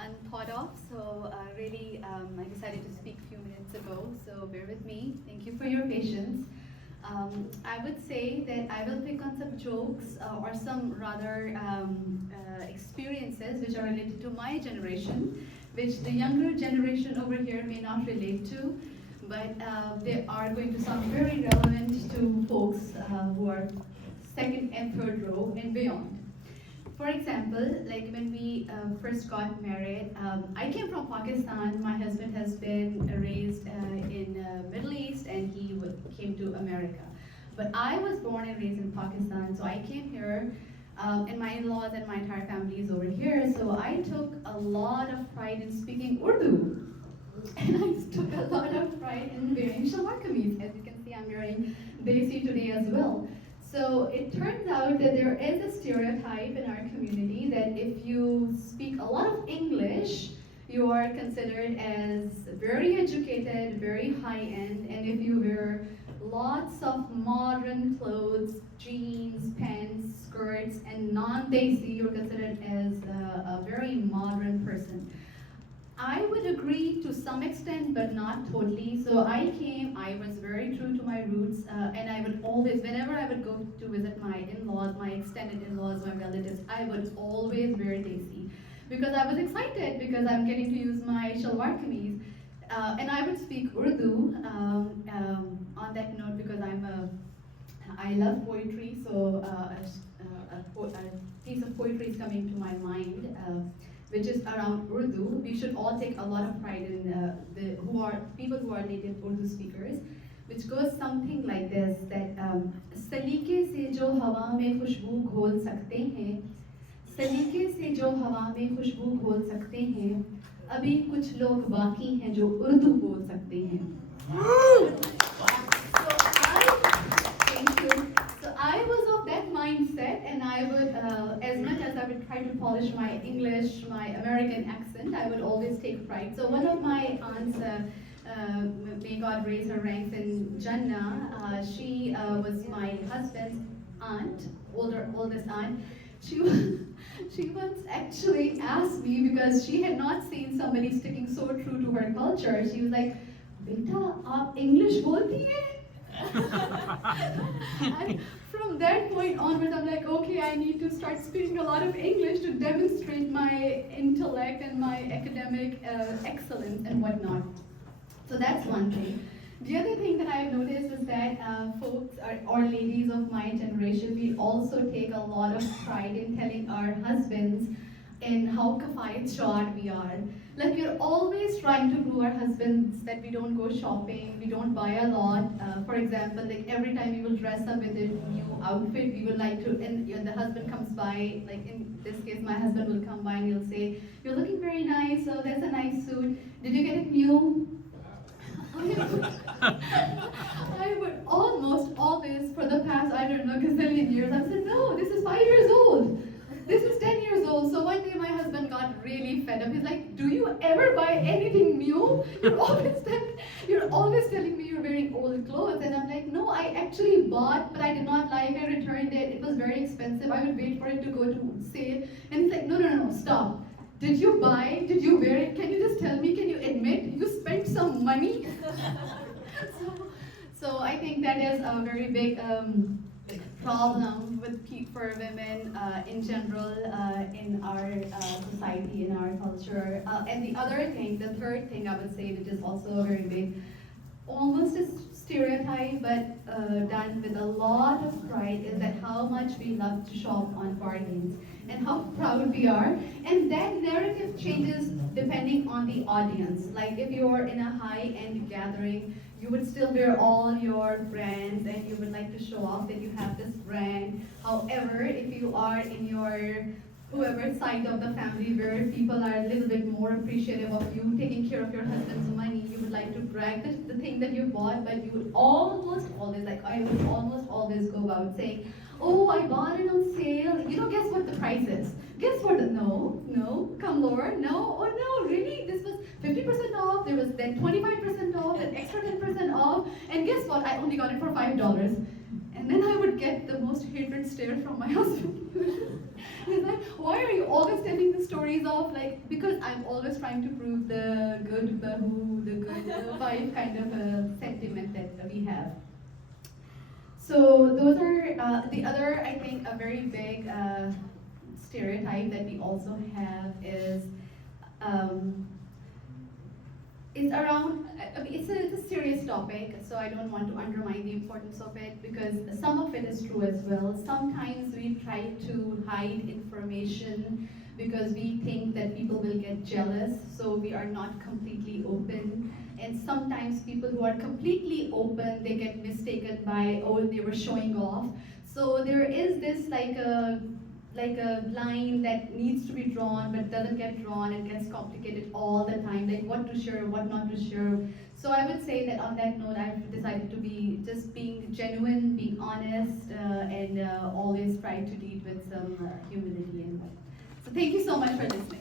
unthought of, so really I decided to speak a few minutes ago, so bear with me. Thank you for your patience. I would say that I will pick on some jokes or some rather experiences which are related to my generation, which the younger generation over here may not relate to, but they are going to sound very relevant to folks who are second and third row and beyond. For example, like when we first got married, I came from Pakistan. My husband has been raised in Middle East, and he came to America. But I was born and raised in Pakistan, so I came here, and my in-laws and my entire family is over here. So I took a lot of pride in speaking Urdu, and I took a lot of pride in wearing shalwar kameez. As you can see, I'm wearing Desi today as well. So it turns out that there is a stereotype in our community that if you speak a lot of English, you are considered as very educated, very high-end, and if you wear lots of modern clothes, jeans, pants, skirts, and non-Desi, you're considered as a very modern person. I would agree to some extent, but not totally. So I was very true to my roots, and I would always, whenever I would go to visit my in-laws, my extended in-laws, my relatives, I would always wear Desi. Because I was excited, because I'm getting to use my shalwar kameez. And I would speak Urdu on that note, because I love poetry, so a piece of poetry is coming to my mind. Which is around Urdu. We should all take a lot of pride in people who are native Urdu speakers, which goes something like this: that सलीके से जो हवा में खुशबू घोल सकते हैं, सलीके से जो हवा में खुशबू घोल सकते हैं, अभी कुछ लोग बाकी हैं जो उर्दू बोल सकते हैं. So I was of that mindset, and I would, as much as I would try to polish my English, my American accent, I would always take pride. So one of my aunts, may God raise her ranks in Jannah, she was my husband's aunt, oldest aunt. She once actually asked me, because she had not seen somebody sticking so true to her culture. She was like, "Beta, aap English bolti hai?" And from that point onwards, I'm like, okay, I need to start speaking a lot of English to demonstrate my intellect and my academic excellence and whatnot. So that's one thing. The other thing that I've noticed is that folks or ladies of my generation, we also take a lot of pride in telling our husbands in how kafayat shawar we are. Like, we're always trying to prove our husbands that we don't go shopping, we don't buy a lot. For example, like every time we will dress up with a new outfit, we would like to, and the husband comes by, like in this case, my husband will come by and he'll say, "You're looking very nice, so that's a nice suit. Did you get it new?" I would almost always, for the past, I don't know, gazillion years, I've said, "No, this is 5 years old. This is 10 years old." So one day my husband got really fed up. He's like, "Do you ever buy anything new? You're always telling me you're wearing old clothes." And I'm like, "No, I actually bought, but I did not like. I returned it. It was very expensive. I would wait for it to go to sale." And he's like, No, stop. Did you buy? Did you wear it? Can you just tell me? Can you admit you spent some money?" So I think that is a very big problem for women in general in our society, in our culture. And the third thing I would say, which is also very big, almost a stereotype, but done with a lot of pride, is that how much we love to shop on bargains and how proud we are. And that narrative changes depending on the audience. Like if you're in a high-end gathering, you would still wear all your brands and you would like to show off that you have this brand. However, if you are in your whoever side of the family where people are a little bit more appreciative of you taking care of your husband's money, you would like to brag the thing that you bought, but you would almost always, like I would almost always go out saying, "Oh, I bought it on sale. Guess what the price is? Guess what? No, come lower. No, oh no, really? This was 50% off. There was then 25% off, and extra 10% off. And guess what? I only got it for $5. And then I would get the most hatred stare from my husband. He's like, "Why are you always always telling the stories of like, because I'm always trying to prove the good bahu, the good wife kind of a sentiment that we have. So those are the other, I think, a very big stereotype that we also have is it's around, I mean, it's a serious topic, so I don't want to undermine the importance of it because some of it is true as well. Sometimes we try to hide information because we think that people will get jealous, so we are not completely open. And sometimes people who are completely open, they get mistaken by, oh, they were showing off. So there is this like a line that needs to be drawn but doesn't get drawn and gets complicated all the time, like what to share, what not to share. So I would say that on that note, I've decided to be just being genuine, being honest, and always try to lead with some humility. And so thank you so much for listening.